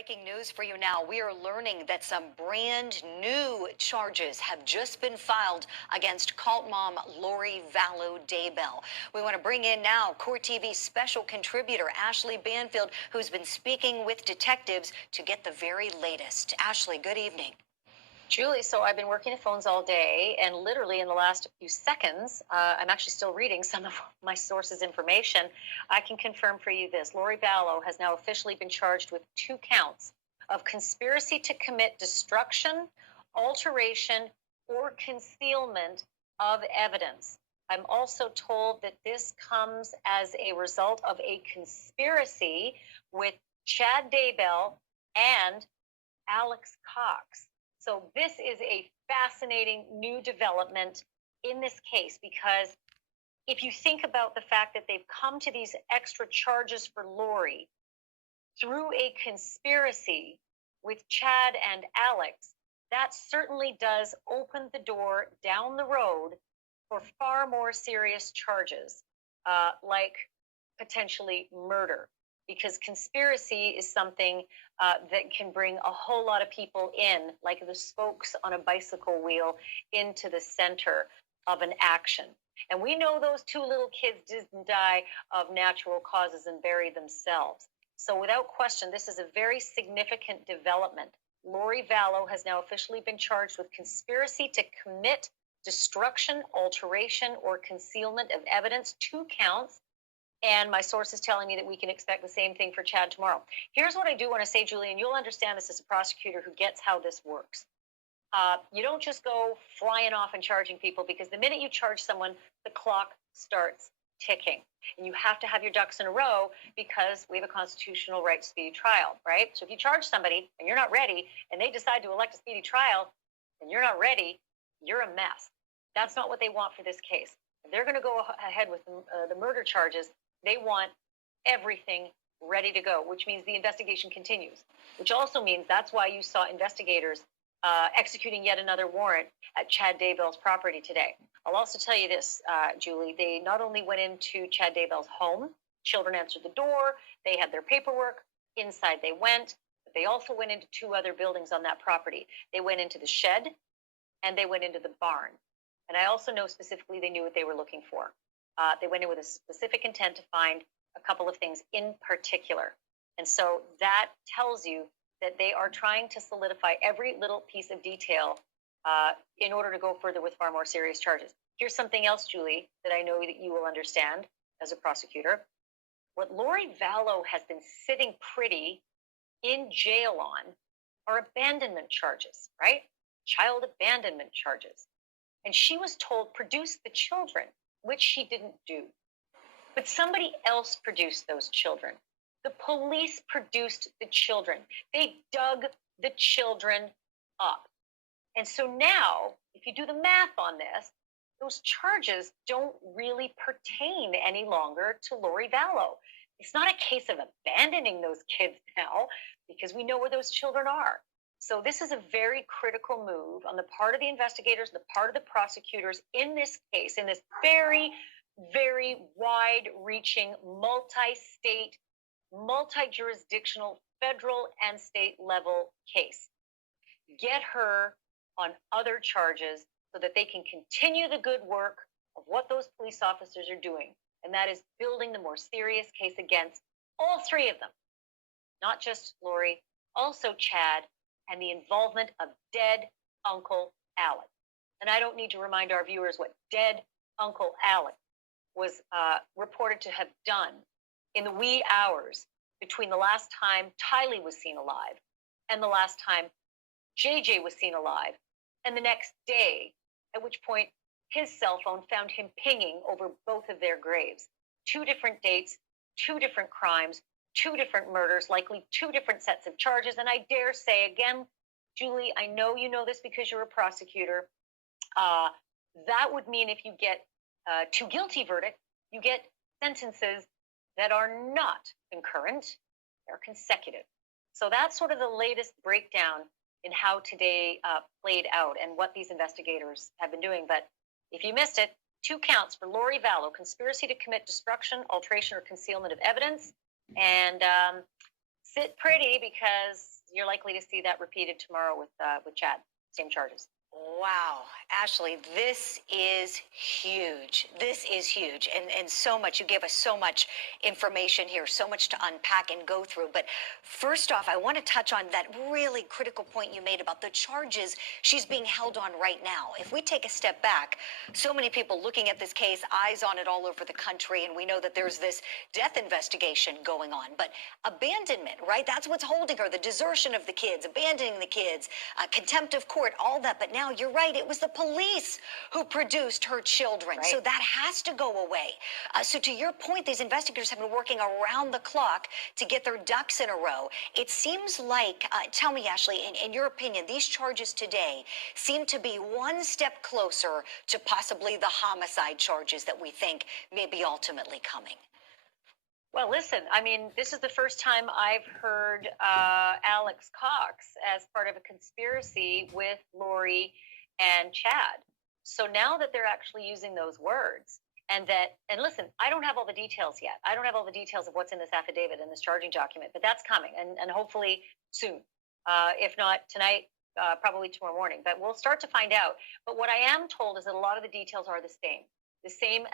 Breaking news for you now. We are learning that some brand new charges have just been filed against cult mom Lori Vallow Daybell. We want to bring in now Court TV special contributor Ashley Banfield, who's been speaking with detectives to get the very latest. Ashley, good evening. Julie, so I've been working the phones all day, and literally in the last few seconds, I'm actually still reading some of my sources' information. I can confirm for you this. Lori Vallow has now officially been charged with 2 counts of conspiracy to commit destruction, alteration, or concealment of evidence. I'm also told that this comes as a result of a conspiracy with Chad Daybell and Alex Cox. So this is a fascinating new development in this case, because if you think about the fact that they've come to these extra charges for Lori through a conspiracy with Chad and Alex, that certainly does open the door down the road for far more serious charges, like potentially murder. Because conspiracy is something that can bring a whole lot of people in, like the spokes on a bicycle wheel, into the center of an action. And we know those 2 little kids didn't die of natural causes and bury themselves. So without question, this is a very significant development. Lori Vallow has now officially been charged with conspiracy to commit destruction, alteration, or concealment of evidence, 2 counts. And my source is telling me that we can expect the same thing for Chad tomorrow. Here's what I do want to say, Julie, and you'll understand this as a prosecutor who gets how this works. You don't just go flying off and charging people, because the minute you charge someone, the clock starts ticking. And you have to have your ducks in a row, because we have a constitutional right to speedy trial, right? So if you charge somebody and you're not ready, and they decide to elect a speedy trial and you're not ready, you're a mess. That's not what they want for this case. If they're going to go ahead with the murder charges, they want everything ready to go, which means the investigation continues, which also means that's why you saw investigators executing yet another warrant at Chad Daybell's property today. I'll also tell you this, Julie, they not only went into Chad Daybell's home, children answered the door, they had their paperwork, inside they went, but they also went into 2 other buildings on that property. They went into the shed and they went into the barn. And I also know specifically they knew what they were looking for. They went in with a specific intent to find a couple of things in particular. And so that tells you that they are trying to solidify every little piece of detail in order to go further with far more serious charges. Here's something else, Julie, that I know that you will understand as a prosecutor. What Lori Vallow has been sitting pretty in jail on are abandonment charges, right? Child abandonment charges. And she was told, produce the children, which she didn't do. But somebody else produced those children. The police produced the children. They dug the children up. And so now, if you do the math on this, those charges don't really pertain any longer to Lori Vallow. It's not a case of abandoning those kids now, because we know where those children are. So this is a very critical move on the part of the investigators, the part of the prosecutors in this case, in this very, very wide-reaching, multi-state, multi-jurisdictional, federal and state level case. Get her on other charges so that they can continue the good work of what those police officers are doing, and that is building the more serious case against all 3 of them, not just Lori, also Chad, and the involvement of dead Uncle Alec. And I don't need to remind our viewers what dead Uncle Alec was reported to have done in the wee hours between the last time Tylee was seen alive and the last time JJ was seen alive, and the next day, at which point his cell phone found him pinging over both of their graves. 2 different dates, 2 different crimes, 2 different murders, likely 2 different sets of charges. And I dare say again, Julie, I know you know this because you're a prosecutor. That would mean if you get 2 guilty verdicts, you get sentences that are not concurrent, they're consecutive. So that's sort of the latest breakdown in how today played out and what these investigators have been doing. But if you missed it, 2 counts for Lori Vallow: conspiracy to commit destruction, alteration, or concealment of evidence, and sit pretty because you're likely to see that repeated tomorrow with Chad. Same charges. Wow, Ashley, this is huge. This is huge. And so much, you gave us so much information here, so much to unpack and go through. But first off, I want to touch on that really critical point you made about the charges she's being held on right now. If we take a step back, so many people looking at this case, eyes on it all over the country, and we know that there's this death investigation going on. But abandonment, right? That's what's holding her, the desertion of the kids, abandoning the kids, contempt of court, all that. But now you're right, it was the police who produced her children. Right. So that has to go away. So to your point, these investigators have been working around the clock to get their ducks in a row. It seems like, tell me, Ashley, in your opinion, these charges today seem to be one step closer to possibly the homicide charges that we think may be ultimately coming. Well, listen, I mean, this is the first time I've heard Alex Cox as part of a conspiracy with Lori and Chad. So now that they're actually using those words, and listen, I don't have all the details yet. I don't have all the details of what's in this affidavit and this charging document, but that's coming, and hopefully soon. If not tonight, probably tomorrow morning. But we'll start to find out. But what I am told is that a lot of the details are the same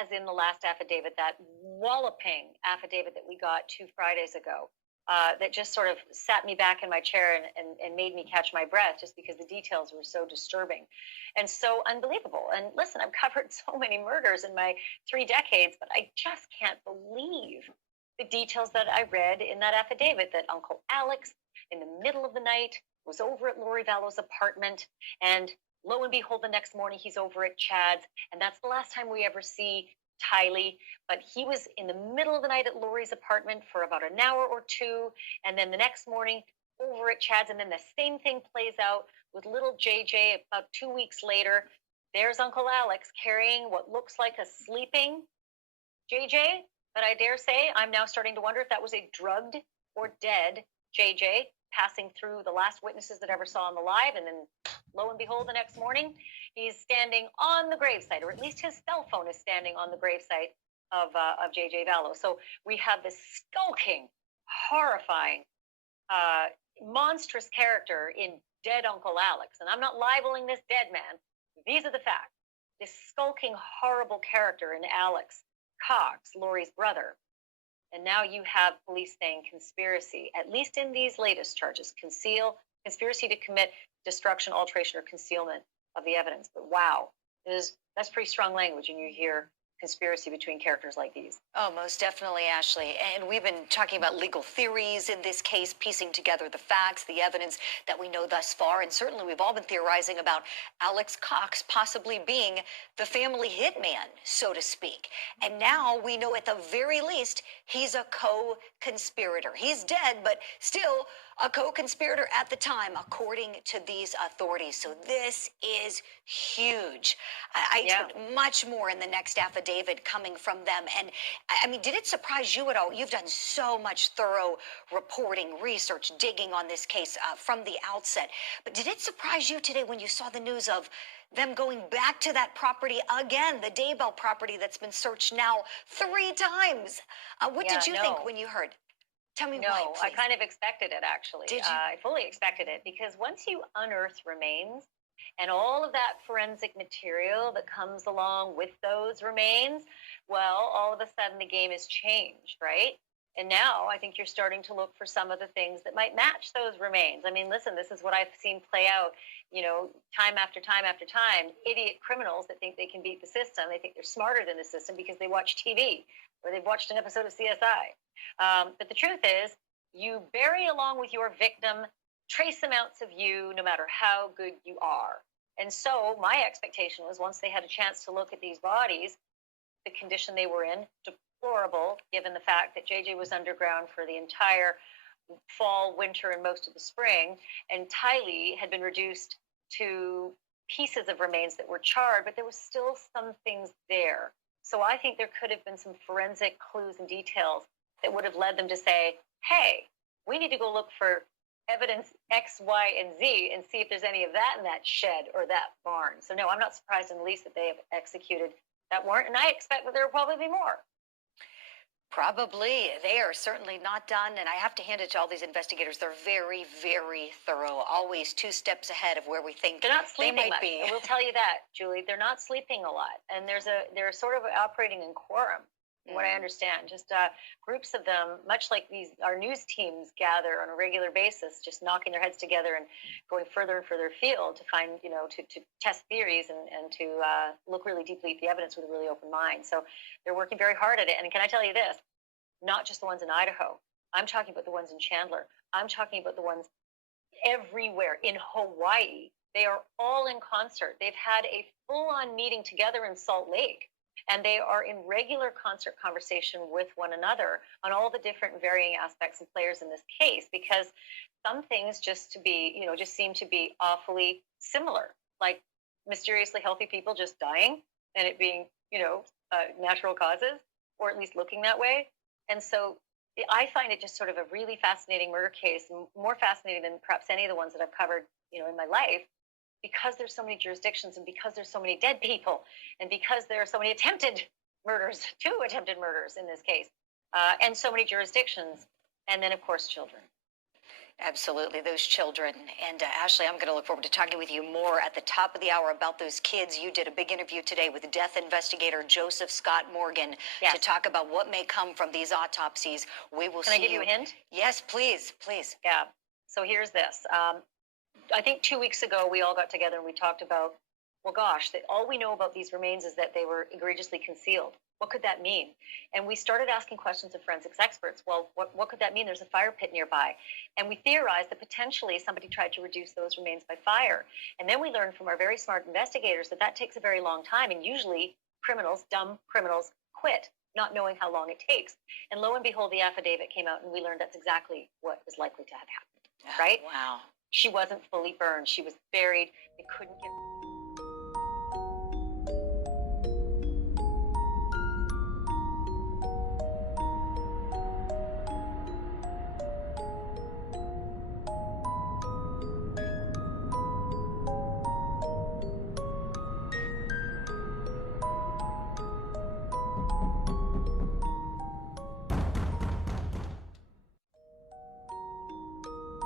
as in the last affidavit, that walloping affidavit that we got 2 Fridays ago, that just sort of sat me back in my chair and made me catch my breath just because the details were so disturbing and so unbelievable. And listen, I've covered so many murders in my 3 decades, but I just can't believe the details that I read in that affidavit, that Uncle Alex, in the middle of the night, was over at Lori Vallow's apartment, and lo and behold, the next morning he's over at Chad's, and that's the last time we ever see Tylee. But he was in the middle of the night at Lori's apartment for about an hour or two, and then the next morning over at Chad's, and then the same thing plays out with little JJ about 2 weeks later. There's Uncle Alex carrying what looks like a sleeping JJ, but I dare say I'm now starting to wonder if that was a drugged or dead JJ passing through the last witnesses that ever saw him alive. And then lo and behold, the next morning, he's standing on the gravesite, or at least his cell phone is standing on the gravesite of J.J. Vallow. So we have this skulking, horrifying, monstrous character in dead Uncle Alex. And I'm not libeling this dead man. These are the facts. This skulking, horrible character in Alex Cox, Lori's brother. And now you have police saying conspiracy, at least in these latest charges, conspiracy to commit destruction, alteration, or concealment of the evidence. But wow, that's pretty strong language, and you hear conspiracy between characters like these. Oh, most definitely, Ashley. And we've been talking about legal theories in this case, piecing together the facts, the evidence that we know thus far. And certainly we've all been theorizing about Alex Cox possibly being the family hitman, so to speak. And now we know at the very least he's a co-conspirator. He's dead, but still a co-conspirator at the time, according to these authorities. So this is huge. I expect much more in the next affidavit coming from them. And I mean, did it surprise you at all? You've done so much thorough reporting, research, digging on this case from the outset. But did it surprise you today when you saw the news of them going back to that property again, the Daybell property that's been searched now 3 times? What did you think when you heard? Tell me why, please. I kind of expected it, actually. Did you? I fully expected it, because once you unearth remains and all of that forensic material that comes along with those remains, well, all of a sudden the game has changed, right? And now I think you're starting to look for some of the things that might match those remains. I mean, listen, this is what I've seen play out, time after time after time. Idiot criminals that think they can beat the system. They think they're smarter than the system because they watch TV or they've watched an episode of CSI. But the truth is, you bury along with your victim trace amounts of you, no matter how good you are. And so my expectation was, once they had a chance to look at these bodies, the condition they were in, deplorable, given the fact that JJ was underground for the entire fall, winter, and most of the spring, and Tylee had been reduced to pieces of remains that were charred, but there was still some things there. So I think there could have been some forensic clues and details that would have led them to say, hey, we need to go look for evidence X, Y, and Z and see if there's any of that in that shed or that barn. So no, I'm not surprised in the least that they have executed that warrant, and I expect that there will probably be more. Probably. They are certainly not done. And I have to hand it to all these investigators. They're very, very thorough, always two steps ahead of where we think They're not they sleeping might much. be. I will tell you that, Julie. They're not sleeping a lot, and they're sort of operating in quorum, from what I understand. Just groups of them, much like our news teams gather on a regular basis, just knocking their heads together and going further and further afield to find, to test theories and to look really deeply at the evidence with a really open mind. So they're working very hard at it. And can I tell you this? Not just the ones in Idaho. I'm talking about the ones in Chandler. I'm talking about the ones everywhere in Hawaii. They are all in concert. They've had a full-on meeting together in Salt Lake, and they are in regular concert conversation with one another on all the different varying aspects and players in this case, because some things just seem to be awfully similar, like mysteriously healthy people just dying and it being, natural causes, or at least looking that way. And so I find it just sort of a really fascinating murder case, more fascinating than perhaps any of the ones that I've covered, in my life, because there's so many jurisdictions and because there's so many dead people and because there are so many two attempted murders in this case, and so many jurisdictions. And then, of course, children. Absolutely, those children. And Ashley, I'm going to look forward to talking with you more at the top of the hour about those kids. You did a big interview today with death investigator Joseph Scott Morgan to talk about what may come from these autopsies. We will see. Can I give you a hint? Yes, please, please. Yeah. So here's this. I think 2 weeks ago we all got together and we talked about, well, gosh, that all we know about these remains is that they were egregiously concealed. What could that mean? And we started asking questions of forensics experts. Well, what could that mean? There's a fire pit nearby. And we theorized that potentially somebody tried to reduce those remains by fire. And then we learned from our very smart investigators that takes a very long time. And usually dumb criminals, quit, not knowing how long it takes. And lo and behold, the affidavit came out and we learned that's exactly what was likely to have happened, right? Wow. She wasn't fully burned. She was buried. They couldn't get